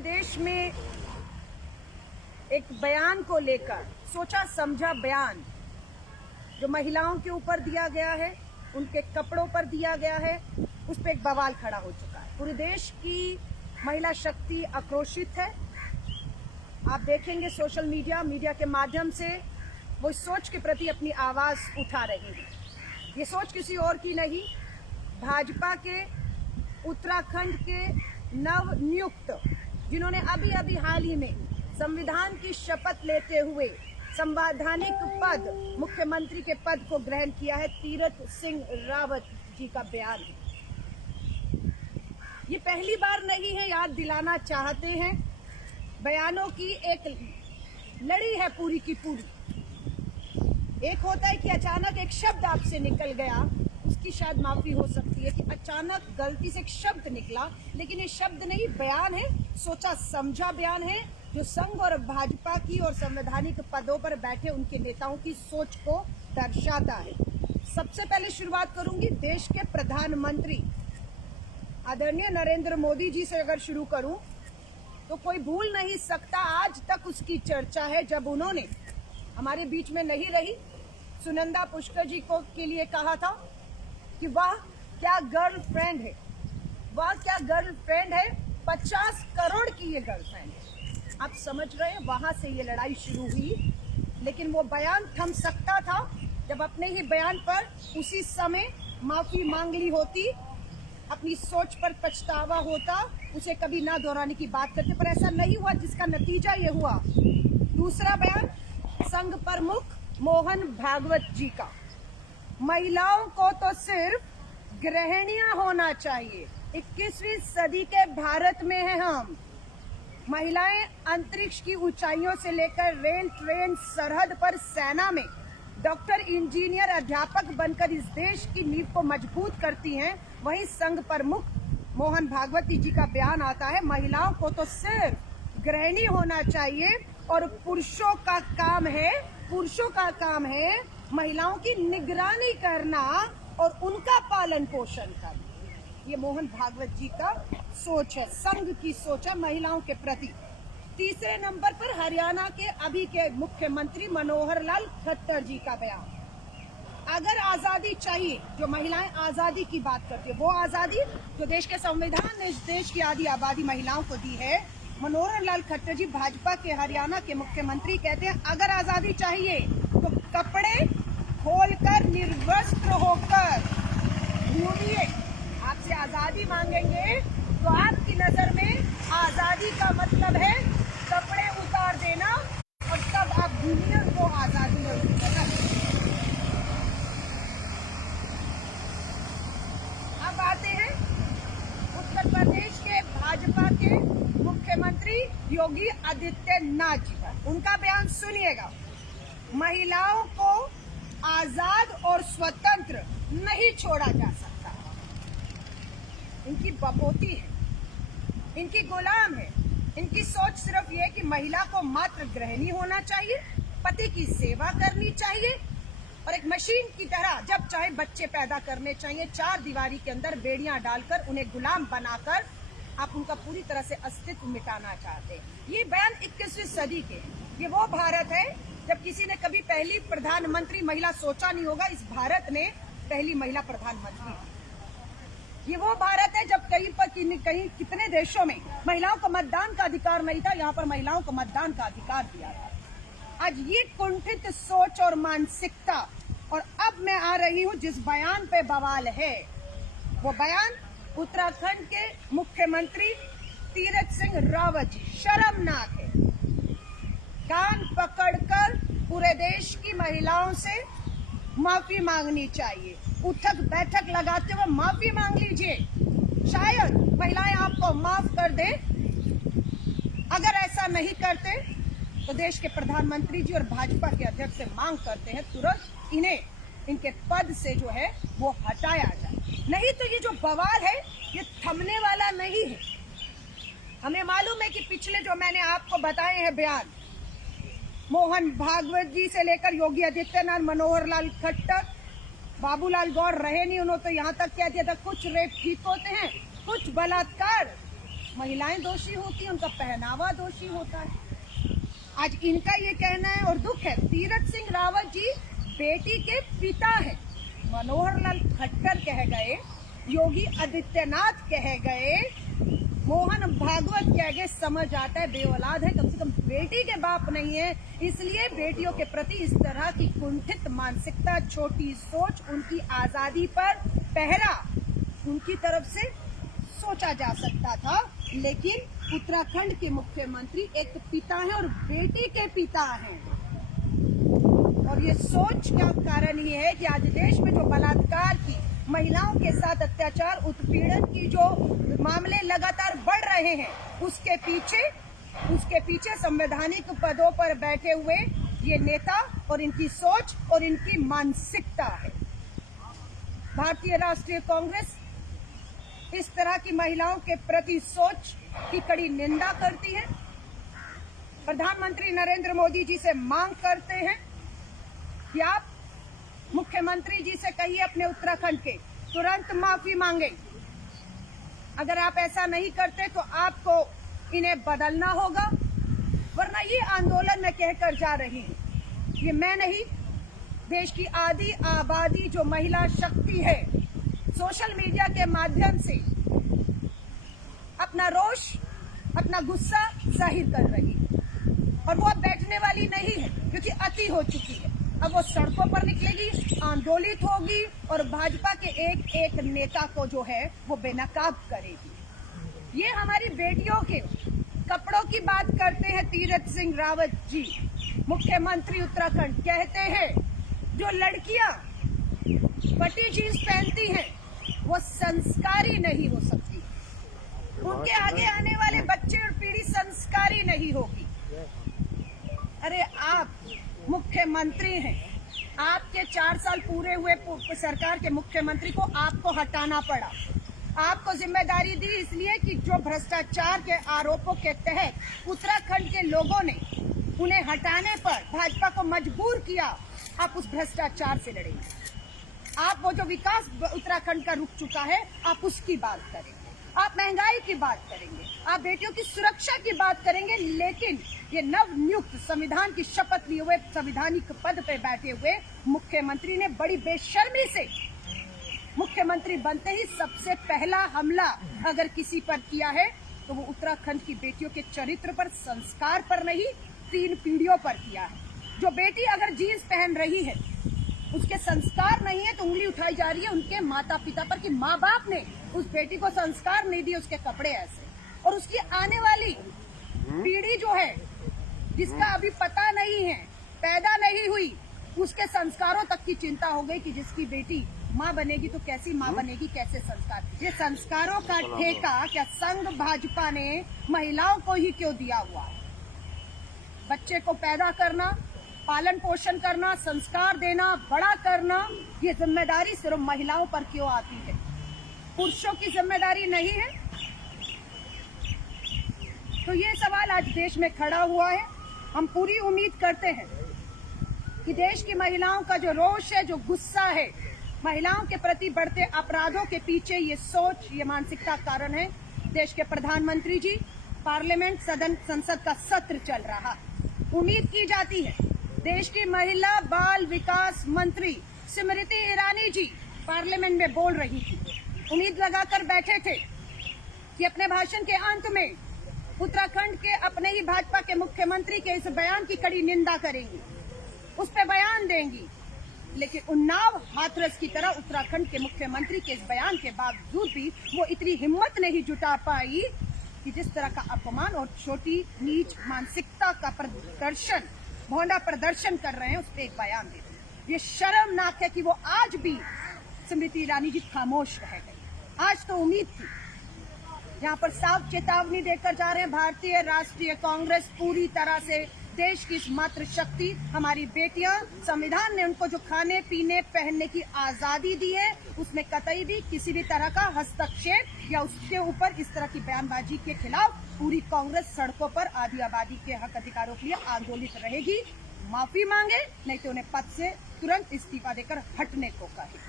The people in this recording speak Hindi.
देश में एक बयान को लेकर सोचा समझा बयान जो महिलाओं के ऊपर दिया गया है, उनके कपड़ों पर दिया गया है, उस पर एक बवाल खड़ा हो चुका है। पूरे देश की महिला शक्ति आक्रोशित है। आप देखेंगे सोशल मीडिया के माध्यम से वो इस सोच के प्रति अपनी आवाज उठा रही है। ये सोच किसी और की नहीं, भाजपा के उत्तराखंड के नव नियुक्त, जिन्होंने अभी अभी हाल ही में संविधान की शपथ लेते हुए संवैधानिक पद, मुख्यमंत्री के पद को ग्रहण किया है, तीरथ सिंह रावत जी का बयान है। ये पहली बार नहीं है, याद दिलाना चाहते हैं। बयानों की एक लड़ी है पूरी की पूरी। एक होता है कि अचानक एक शब्द आपसे निकल गया, उसकी शायद माफी हो सकती है कि अचानक गलती से एक शब्द निकला, लेकिन ये शब्द नहीं, बयान है, सोचा समझा बयान है, जो संघ और भाजपा की और संवैधानिक पदों पर बैठे उनके नेताओं की सोच को दर्शाता है। सबसे पहले शुरुआत करूंगी देश के प्रधानमंत्री आदरणीय नरेंद्र मोदी जी से अगर शुरू करूं तो कोई भूल नहीं सकता, आज तक उसकी चर्चा है जब उन्होंने हमारे बीच में नहीं रही सुनंदा पुष्कर जी को के लिए कहा था कि वाह क्या गर्लफ्रेंड है, वाह क्या गर्लफ्रेंड है, 50 करोड़ की ये गर्लफ्रेंड है। आप समझ रहे हैं, वहां से ये लड़ाई शुरू हुई। लेकिन वो बयान थम सकता था जब अपने ही बयान पर उसी समय माफी मांग ली होती, अपनी सोच पर पछतावा होता, उसे कभी ना दोहराने की बात करते, पर ऐसा नहीं हुआ, जिसका नतीजा ये हुआ। दूसरा बयान संघ प्रमुख मोहन भागवत जी का, महिलाओं को तो सिर्फ गृहिणियां होना चाहिए। 21वीं सदी के भारत में है हम। महिलाएं अंतरिक्ष की ऊंचाइयों से लेकर रेल ट्रेन सरहद पर सेना में डॉक्टर, इंजीनियर, अध्यापक बनकर इस देश की नींव को मजबूत करती हैं। वहीं संघ प्रमुख मोहन भागवती जी का बयान आता है, महिलाओं को तो सिर्फ गृहिणी होना चाहिए और पुरुषों का काम है महिलाओं की निगरानी करना और उनका पालन पोषण करना। ये मोहन भागवत जी का सोच है, संघ की सोच है महिलाओं के प्रति। तीसरे नंबर पर हरियाणा के अभी के मुख्यमंत्री मनोहर लाल खट्टर जी का बयान, अगर आजादी चाहिए, जो महिलाएं आजादी की बात करती है, वो आजादी जो देश के संविधान ने इस देश की आधी आबादी महिलाओं को दी है। मनोहर लाल खट्टर जी भाजपा के हरियाणा के मुख्यमंत्री कहते हैं, अगर आजादी चाहिए तो कपड़े खोलकर निर्वस्त्र होकर घूमिए। आपसे आजादी मांगेंगे तो आपकी नजर में आजादी का मतलब है कपड़े उतार देना, और तब आप घूमिए, वो आजादी नहीं है। अब आते हैं उत्तर प्रदेश के भाजपा के मुख्यमंत्री योगी आदित्यनाथ जी पर, उनका बयान सुनिएगा। महिलाओं को आजाद और स्वतंत्र नहीं छोड़ा जा सकता, इनकी बपोती है, इनकी गुलाम है। इनकी सोच सिर्फ ये कि महिला को मात्र गृहिणी होना चाहिए, पति की सेवा करनी चाहिए और एक मशीन की तरह जब चाहे बच्चे पैदा करने चाहिए। चार दीवारी के अंदर बेड़ियां डालकर उन्हें गुलाम बनाकर आप उनका पूरी तरह से अस्तित्व मिटाना चाहते हैं। ये बयान 21वीं सदी के, ये वो भारत है जब किसी ने कभी पहली प्रधानमंत्री महिला सोचा नहीं होगा, इस भारत ने पहली महिला प्रधानमंत्री। ये वो भारत है जब कहीं पर कहीं कितने देशों में महिलाओं को मतदान का अधिकार नहीं था, यहाँ पर महिलाओं को मतदान का अधिकार दिया था। आज ये कुंठित सोच और मानसिकता, और अब मैं आ रही हूँ जिस बयान पे बवाल है, वो बयान उत्तराखंड के मुख्यमंत्री तीरथ सिंह रावत जी, शर्मनाक है। कान पकड़कर पूरे देश की महिलाओं से माफी मांगनी चाहिए, उठक बैठक लगाते हुए माफी मांग लीजिए, शायद महिलाएं आपको माफ कर दें। अगर ऐसा नहीं करते तो देश के प्रधानमंत्री जी और भाजपा के अध्यक्ष से मांग करते हैं तुरंत इन्हें इनके पद से जो है वो हटाया जाए, नहीं तो ये जो बवाल है ये थमने वाला नहीं है। हमें मालूम है कि पिछले जो मैंने आपको बताए हैं बयान, मोहन भागवत जी से लेकर योगी आदित्यनाथ, मनोहर लाल खट्टर, बाबूलाल गौर रहे नहीं, उन्होंने तो यहाँ तक कह दिया था कुछ रेप ठीक होते हैं, कुछ बलात्कार महिलाएं दोषी होती हैं, उनका पहनावा दोषी होता है। आज इनका ये कहना है और दुख है, तीरथ सिंह रावत जी बेटी के पिता है। मनोहर लाल खट्टर कह गए, योगी आदित्यनाथ कह गए, मोहन भागवत कह गए, समझ आता है बेऔलाद है, कम से कम बेटी के बाप नहीं है। इसलिए बेटियों के प्रति इस तरह की कुंठित मानसिकता, छोटी सोच, उनकी आजादी पर पहरा उनकी तरफ से सोचा जा सकता था, लेकिन उत्तराखंड के मुख्यमंत्री एक पिता हैं और बेटी के पिता हैं। और ये सोच का कारण ये है कि आज देश में जो बलात्कार की, महिलाओं के साथ अत्याचार, उत्पीड़न की जो मामले लगातार बढ़ रहे हैं, उसके पीछे संवैधानिक पदों पर बैठे हुए ये नेता और इनकी सोच और इनकी मानसिकता है। भारतीय राष्ट्रीय कांग्रेस इस तरह की महिलाओं के प्रति सोच की कड़ी निंदा करती है। प्रधानमंत्री नरेंद्र मोदी जी से मांग करते हैं कि आप मुख्यमंत्री जी से कहिए अपने उत्तराखंड के तुरंत माफी मांगे। अगर आप ऐसा नहीं करते तो आपको इन्हें बदलना होगा, वरना ये आंदोलन मैं कहकर जा रही हूँ, ये मैं नहीं, देश की आधी आबादी जो महिला शक्ति है, सोशल मीडिया के माध्यम से अपना रोष, अपना गुस्सा जाहिर कर रही है। और वो अब बैठने वाली नहीं है, क्योंकि अति हो चुकी है। अब वो सड़कों पर निकलेगी, आंदोलित होगी और भाजपा के एक एक नेता को जो है वो बेनकाब करेगी। ये हमारी बेटियों के कपड़ों की बात करते हैं तीरथ सिंह रावत जी, मुख्यमंत्री उत्तराखंड, कहते हैं जो लड़कियां फटी जीन्स पहनती हैं वो संस्कारी नहीं हो सकती, उनके आगे आने वाले बच्चे और पीढ़ी संस्कारी नहीं होगी। अरे आप मुख्यमंत्री हैं, आपके 4 साल पूरे हुए सरकार के मुख्यमंत्री को आपको हटाना पड़ा। आपको जिम्मेदारी दी इसलिए कि जो भ्रष्टाचार के आरोपों के तहत उत्तराखंड के लोगों ने उन्हें हटाने पर भाजपा को मजबूर किया। आप उस भ्रष्टाचार से लड़ेंगे, आप वो जो विकास उत्तराखंड का रुक चुका है आप उसकी बात करेंगे, आप महंगाई की बात करेंगे, आप बेटियों की सुरक्षा की बात करेंगे। लेकिन ये नव नियुक्त संविधान की शपथ लिए हुए, संवैधानिक पद पे बैठे हुए मुख्यमंत्री ने बड़ी बेशर्मी से मुख्यमंत्री बनते ही सबसे पहला हमला अगर किसी पर किया है तो वो उत्तराखंड की बेटियों के चरित्र पर, संस्कार पर नहीं, 3 पीढ़ियों पर किया है। जो बेटी अगर जीन्स पहन रही है, उसके संस्कार नहीं है तो उंगली उठाई जा रही है उनके माता पिता पर कि माँ बाप ने उस बेटी को संस्कार नहीं दिए, उसके कपड़े ऐसे। और उसकी आने वाली पीढ़ी जो है, जिसका अभी पता नहीं है, पैदा नहीं हुई, उसके संस्कारों तक की चिंता हो गई कि जिसकी बेटी माँ बनेगी तो कैसी माँ बनेगी, कैसे संस्कार। ये संस्कारों का ठेका क्या संघ भाजपा ने महिलाओं को ही क्यों दिया हुआ है? बच्चे को पैदा करना, पालन पोषण करना, संस्कार देना, बड़ा करना, ये जिम्मेदारी सिर्फ महिलाओं पर क्यों आती है? पुरुषों की जिम्मेदारी नहीं है? तो ये सवाल आज देश में खड़ा हुआ है। हम पूरी उम्मीद करते हैं कि देश की महिलाओं का जो रोष है, जो गुस्सा है, महिलाओं के प्रति बढ़ते अपराधों के पीछे ये सोच, ये मानसिकता कारण है। देश के प्रधानमंत्री जी, पार्लियामेंट, सदन, संसद का सत्र चल रहा, उम्मीद की जाती है देश की महिला बाल विकास मंत्री स्मृति ईरानी जी पार्लियामेंट में बोल रही थी, उम्मीद लगाकर बैठे थे कि अपने भाषण के अंत में उत्तराखंड के अपने ही भाजपा के मुख्यमंत्री के इस बयान की कड़ी निंदा करेंगी, उस पर बयान देंगी। लेकिन उन्नाव हाथरस की तरह उत्तराखंड के मुख्यमंत्री के इस बयान के बावजूद भी वो इतनी हिम्मत नहीं जुटा पाई कि जिस तरह का अपमान और छोटी नीच मानसिकता का प्रदर्शन, भोंडा प्रदर्शन कर रहे हैं, उस पर एक बयान दे दें। ये शर्मनाक है कि वो आज भी स्मृति ईरानी जी खामोश रह गई। आज तो उम्मीद थी। यहाँ पर साफ चेतावनी देकर जा रहे हैं भारतीय राष्ट्रीय कांग्रेस पूरी तरह से देश की मात्र शक्ति हमारी बेटियां, संविधान ने उनको जो खाने पीने पहनने की आजादी दी है, उसमें कतई भी किसी भी तरह का हस्तक्षेप या उसके ऊपर इस तरह की बयानबाजी के खिलाफ पूरी कांग्रेस सड़कों पर आधी आबादी के हक अधिकारों के लिए आंदोलित रहेगी। माफी मांगे, नहीं तो उन्हें पद से तुरंत इस्तीफा देकर हटने को कहे।